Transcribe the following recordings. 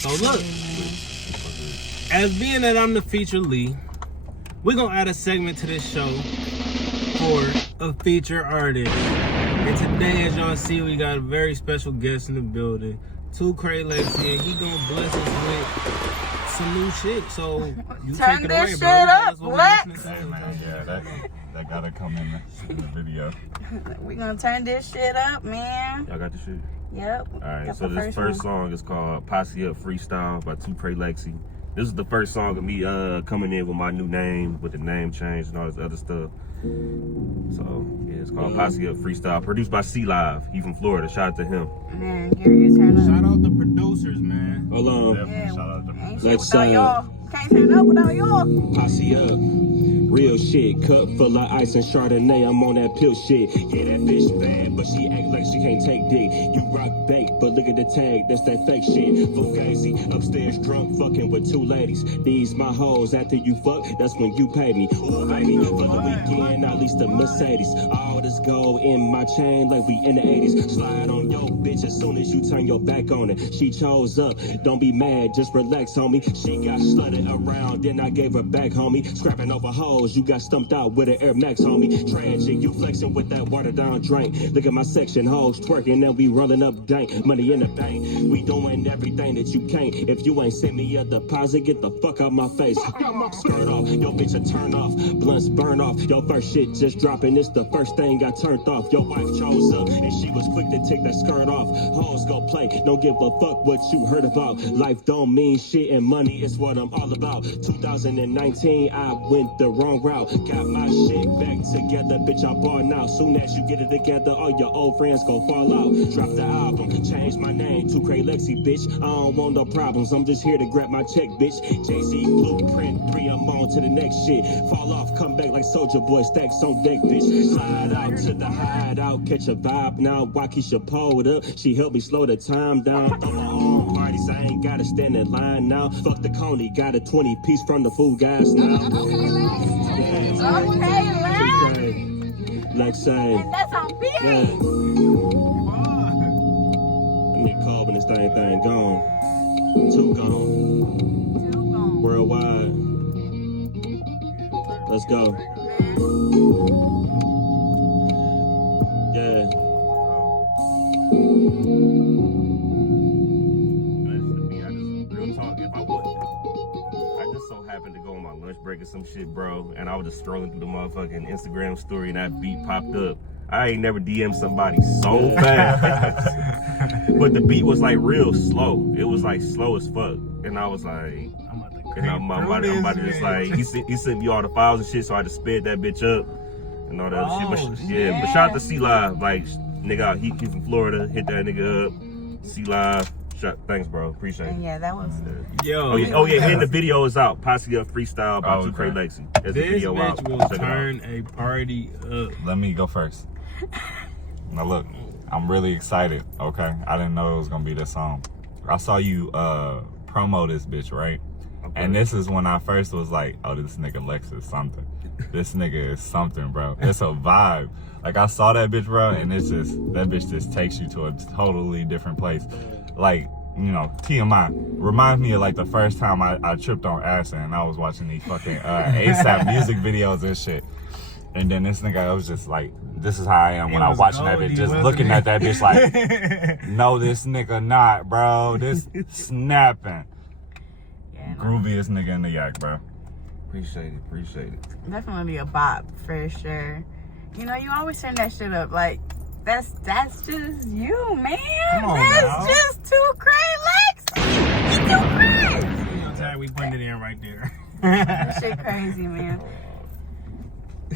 So look, as being that I'm the feature lead, we're gonna add a segment to this show for a feature artist. And today, as y'all see, we got a very special guest in the building, 2 Cray LEXY, and he gonna bless us with some new shit. So you turn take it this away, shit bro. up, Lex. Hey man, yeah, that gotta come in the video. We gonna turn this shit up, man. Y'all got the shit? Yep. Alright, so this first song is called Posse Up Freestyle by 2 Cray LEXY. This is the first song of me coming in with my new name, with the name change and all this other stuff. So, yeah, it's called Posse Up Freestyle, produced by C Live. He from Florida. Shout out to him. Man, Gary, turn up. Shout out the producers, man. Hold on. Definitely shout out to Ain't shit Let's without y'all. Can't turn up without y'all. Posse up. Real shit, cup full of ice and Chardonnay, I'm on that pill shit. Yeah, that bitch bad, but she act like she can't take dick. You rock bait, but look at the tag, that's that fake shit. Fugazi, upstairs drunk, fucking with 2 ladies. These my hoes, after you fuck, that's when you pay me. Ooh, baby, for the weekend, at least a Mercedes. All this gold in my chain like we in the 80s. Slide on your bitch as soon as you turn your back on it. She chose up, don't be mad, just relax, homie. She got slutted around, then I gave her back, homie. Scrapping over hoes, you got stumped out with an Air Max, homie. Tragic, you flexing with that watered down drink. Look at my section, hoes twerking, and we rolling up dank. Money in the bank, we doing everything that you can't. If you ain't send me a deposit, get the fuck out my face. Skirt off, yo bitch a turn off. Blunts burn off, your first shit just dropping. It's the first thing got turned off. Your wife chose up, and she was quick to take that skirt off. Hoes go play, don't give a fuck what you heard about. Life don't mean shit, and money is what I'm all about. 2019, I went the wrong route. Got my shit back together, bitch, I ball now. Soon as you get it together, all your old friends gon' fall out. Drop the album, change my name, 2 Cray LEXY, bitch. I don't want no problems, I'm just here to grab my check, bitch. Jay-Z Blueprint 3, I'm on to the next shit. Fall off, come back like Soulja Boy, stacks on deck, bitch. Slide out to the hideout, catch a vibe now. Waukesha pulled up, she helped me slow the time down. On my own parties, I ain't gotta stand in line now. Fuck the Coney, got a 20-piece from the food guys now. Okay, LEXY. and that's on beat. Yeah. Let me call when this thing gone. 2 gone. Worldwide. Let's go. Yeah. Real talk, if I would, I just so happened to go on my lunch break or some shit, bro, and I was just scrolling through the motherfucking Instagram story and that beat popped up. I ain't never DM'd somebody so fast. But the beat was like real slow. It was like slow as fuck. And I was like, I'm about to just like, he sent me all the files and shit, so I just sped that bitch up and all that other shit. But, yeah, but shout out to C Live. Like, nigga, he from Florida, hit that nigga up. C Live. Thanks, bro. Appreciate it. And yeah, that was. Yo. Oh yeah. And the video is out. Posse Up Freestyle by 2 Cray LEXY. There's This the video bitch out. will turn a party up. Let me go first. Now look, I'm really excited, okay? I didn't know it was gonna be this song. I saw you promo this bitch, right? Okay. And this is when I first was like, oh, this nigga Lex is something. This nigga is something, bro. It's a vibe. Like, I saw that bitch, bro, and it's just, that bitch just takes you to a totally different place. Like, you know, TMI. Reminds me of like the first time I tripped on acid and I was watching these fucking ASAP music videos and shit. And then this nigga, I was just like, this is how I am when I was watching that bitch. Just looking at that bitch like, no, this nigga not, bro. This snapping. Yeah, grooviest nigga in the yak, bro. Appreciate it. Definitely a bop for sure. You know, you always turn that shit up. Like, that's just you, man. Come on, that's now. just 2 Cray LEXY. It's 2 Cray. We putting it in right there. That shit crazy, man.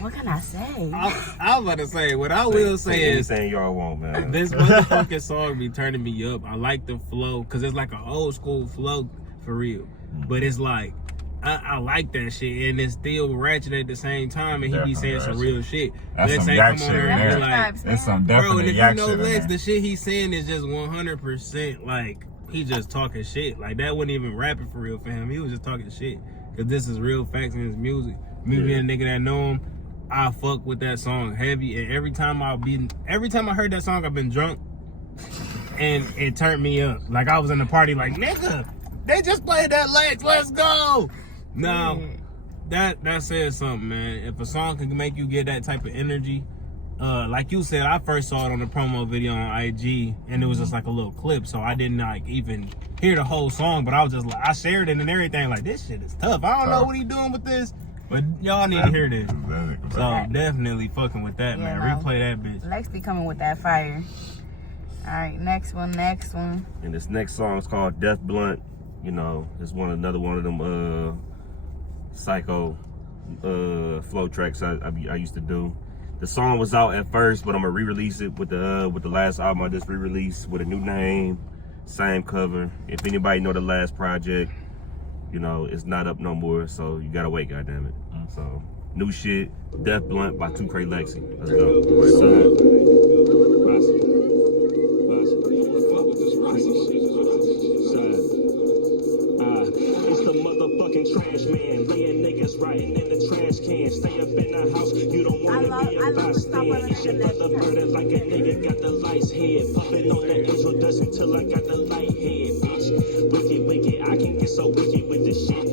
What can I say? I was about to say, what I will say is, anything y'all want, man. this motherfucking song be turning me up. I like the flow, because it's like an old school flow for real. But it's like, I like that shit, and it's still ratchet at the same time, and he be saying some real shit. That's Lex some ain't yak come on shit there in and be there. like, It's some bro, and definite if you yak know shit in Lex, there. the shit he's saying is just 100% like, he just talking shit. Like, that wasn't even rapping for real for him. He was just talking shit, because this is real facts in his music. Me being a nigga that know him, I fuck with that song heavy, and every time I heard that song, I've been drunk, and it turned me up. Like, I was in the party like, nigga, They just played that Lex. Let's go. Now, that says something, man. If a song can make you get that type of energy, like you said, I first saw it on the promo video on IG, and it was just like a little clip, so I didn't like even hear the whole song, but I was just like, I shared it and everything, like, this shit is tough. I don't know what he doing with this, but y'all need to hear this. So definitely fucking with that, man. Replay that bitch. Lexy coming with that fire. All right, next one. And this next song is called Death Blunt. You know, it's another one of them psycho flow tracks I used to do. The song was out at first, but I'm gonna re-release it with the last album I just re-released with a new name, same cover. If anybody know the last project, you know, it's not up no more, so you gotta wait, goddammit. So, new shit, Death Blunt by 2K LEXY. Let's It's the motherfucking trash man, laying niggas riding in the trash can. Stay up in the house, you don't wanna be a bystander. It's your brother murder like a nigga got the lights head. Puffin' on the angel dust until I got the light head, bitch. Wicked, I can get so wicked with this shit.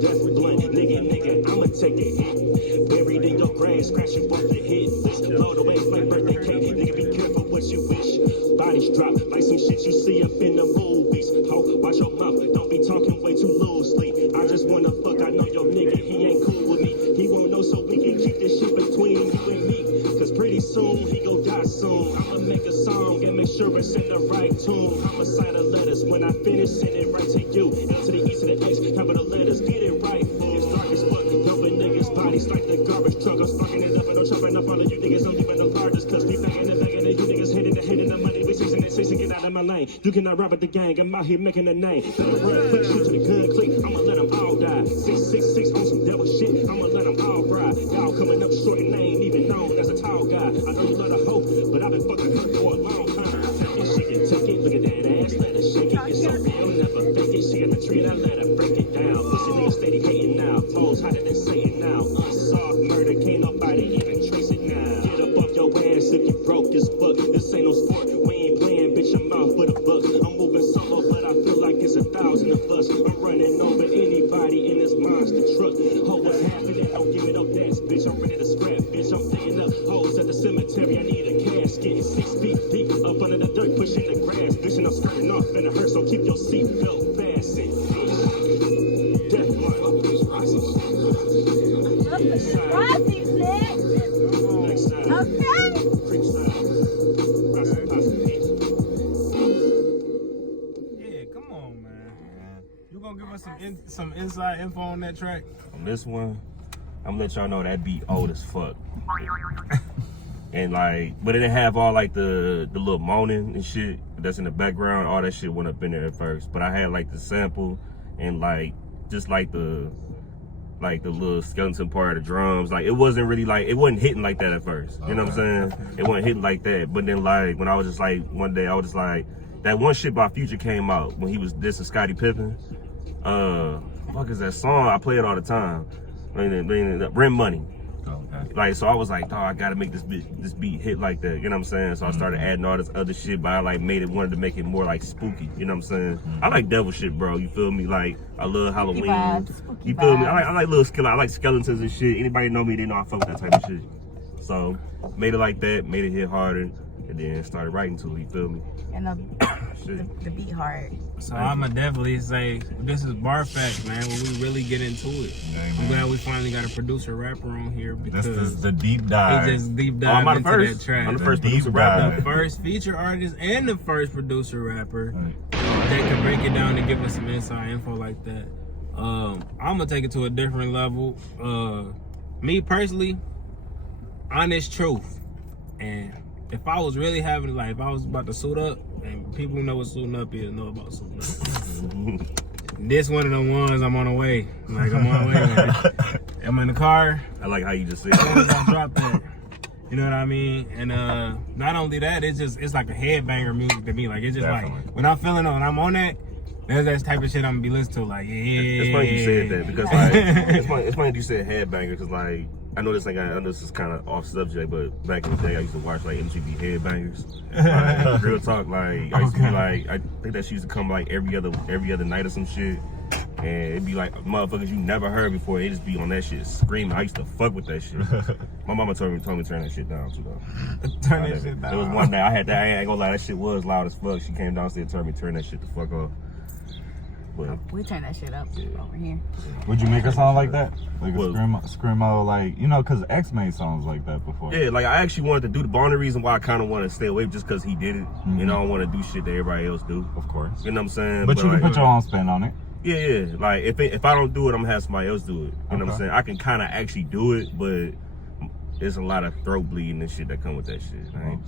Death Blunt, nigga, I'ma take a hit. Buried in your grave, scratch you off the hit list. Blow away like birthday cake, nigga, be careful what you wish. Bodies drop like some shit you see up in the movies. Ho, watch your mouth, don't be talking way too loosely. I just wanna fuck, I know your nigga, he ain't cool with me. He won't know, so we can keep this shit between you and me. Cause pretty soon, he gon' die soon. I'ma make a song and make sure it's in the right tune. I'ma sign the letters when I finish, send it right to you. L to the E to the X, capital letters, get it right, fool. It's dark as fuck, dumping niggas' bodies like the garbage truck. I'm sparking it up and I'm chopping up all of you niggas. I'm leaving the largest, cause we bagging it, you niggas hitting the money. We chasing it, get out of my lane. You cannot rob at the gang, I'm out here making a name. Put shoot to the gun click, I'ma let them all die. 666 on some devil shit, I'ma let them all ride. Y'all coming up short and ain't even known as a tall guy. I know you love the hope, but I've been fucking her for a long time. Take it, look at that ass, let her shake it. It's so real, never fake it. She got the tree, I let her break it down. Pussy niggas steady hating now, flows hotter than Satan now. Unsolved murder, can't nobody even trace it now. Get up off your ass if you broke as fuck. This ain't no sport, we ain't playing, bitch, I'm out for the buck. I'm moving solo, but I feel like it's 1,000 of us. I'm running over anybody in this monster truck. Ho, what's happening? Don't give it up, dance, bitch. I'm ready to scrap, bitch. I'm digging up holes at the cemetery. I need a casket. 6 feet deep up under the dirt, pushing the grass, bitch. And I'm skirting off and it hurts, so keep your seatbelt fastened. Death Blunt. Give us some inside info on that track. On this one, I'm gonna let y'all know that beat old as fuck. And like, but it didn't have all like the little moaning and shit that's in the background. All that shit went up in there at first. But I had like the sample and like just like the little skeleton part of the drums. Like it wasn't really like, it wasn't hitting like that at first. You know what I'm saying? It wasn't hitting like that. But then like when I was just like one day I was just like, that one shit by Future came out when he was dissing Scottie Pippen. Fuck is that song? I play it all the time. Rent Money. Okay. Like, so I was like, I gotta make this beat hit like that. You know what I'm saying? So I started adding all this other shit, but I like wanted to make it more like spooky. You know what I'm saying? I like devil shit, bro. You feel me? Like, I love Halloween. You feel me? I like little I like skeletons and shit. Anybody know me, they know I fuck with that type of shit. So made it like that, made it hit harder, and then started writing to it. You feel me? And the beat hard. So I'ma definitely say this is BAR-FAX, man. When we really get into it, I'm glad we finally got a producer rapper on here because this is the deep dive. he just deep dive into that track. I'm the first deep producer rapper, the first feature artist, and the first producer rapper that can break it down and give us some inside info like that. I'm gonna take it to a different level. Me personally, honest truth, and if I was really having, like, if I was about to suit up, and people who know what suiting up is know about suiting up. This one of the ones I'm on the way. Like, I'm on the way with it. I'm in the car. I like how you just said As soon as I drop that. You know what I mean? And not only that, it's like a headbanger music to me. Like, it's just Definitely. like, when I'm feeling it, when I'm on that, that's that type of shit I'm gonna be listening to. Like, yeah. It's funny you said that because like it's funny you said headbanger because like I know this is kind of off subject, but back in the day, I used to watch like MTV Headbangers. Like, real talk, like I used to be like, I think that she used to come like every other night or some shit, and it'd be like motherfuckers you never heard before. They just be on that shit screaming. I used to fuck with that shit. My mama told me to turn that shit down too though. Turn that shit down. It was one day I ain't gonna lie, that shit was loud as fuck. She came downstairs and told me to turn that shit the fuck off. But We turn that shit up over here. Would you make a song like that? Like a What? screamo, like, you know, because X made songs like that before. yeah, like I actually wanted to do the only reason why I kind of want to stay away just because he did it. You know, I don't want to do shit that everybody else do. Of course. You know what I'm saying? But you can like, put your own spin on it. Yeah. Like if I don't do it, I'm gonna have somebody else do it. You know what I'm saying? I can kind of actually do it, but there's a lot of throat bleeding and shit that come with that shit. I can't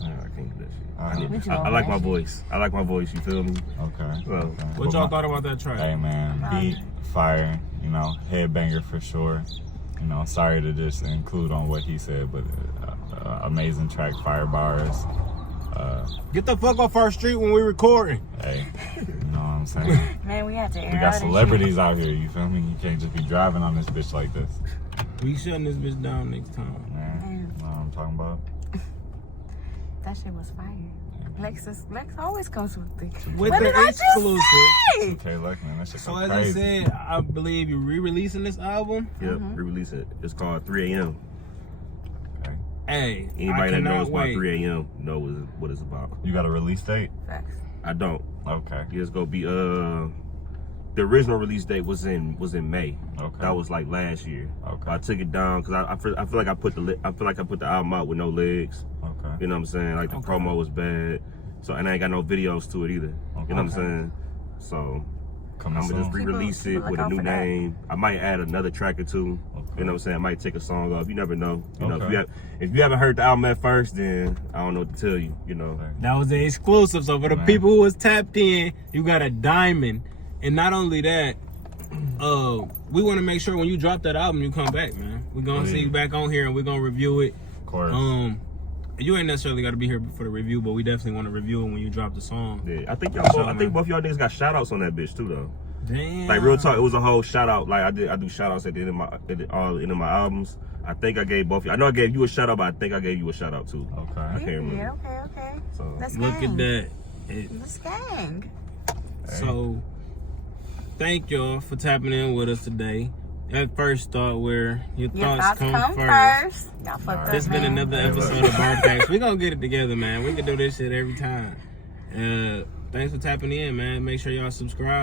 do that shit. I like my voice. I like my voice. You feel me? Okay. So, What y'all thought about that track? Hey man, beat, fire, you know, headbanger for sure. You know, sorry to just include on what he said, but amazing track, fire bars. Get the fuck off our street when we recording. Hey, you know what I'm saying? Man, we have to air We out got this celebrities out here, you feel me? You can't just be driving on this bitch like this. We shutting this bitch down next time. Man, you know what I'm talking about? shit. That shit was fire. Lex always comes with the. With What the did I just exclusive. say? Okay, look, man, that shit So so as crazy. I said, I believe you're re-releasing this album. yep, re-release it. It's called 3 a.m. Okay. Hey, Anybody I that cannot knows about wait. 3 a.m. know what it's about. You got a release date? Facts. I don't. Okay. It's gonna be the original release date was in May. Okay. That was like last year. Okay. I took it down because I feel like I put the album out with no legs. Okay. You know what I'm saying? Like the promo was bad. So and I ain't got no videos to it either. You know what I'm Okay. saying? So Coming I'm gonna just soon. re-release People it with look a out new for that. name. I might add another track or two. Okay. You know what I'm saying? I might take a song off. You never know. You know, Okay. if you haven't heard the album at first, then I don't know what to tell you. You know. That was the exclusive. So for the Man. people who was tapped in, you got a diamond. And not only that, we want to make sure when you drop that album, you come back, man. We're gonna see you back on here and we're gonna review it. Of course. You ain't necessarily got to be here for the review, but we definitely want to review it when you drop the song. Yeah, I think man. both y'all niggas got shout outs on that bitch too though. Damn. Like real talk, it was a whole shout out. Like I do shout outs at the end of my albums. I think I gave both. I know I gave you a shout out, but I think I gave you a shout out too. Okay. I can't remember. Yeah, okay. So That's Look gang. at that. That's gang. So, thank y'all for tapping in with us today. At first thought, where your Your thoughts come first. Y'all fucked up, This been man. another episode of BAR-FAX. We gonna get it together, man. We can do this shit every time. Thanks for tapping in, man. Make sure y'all subscribe.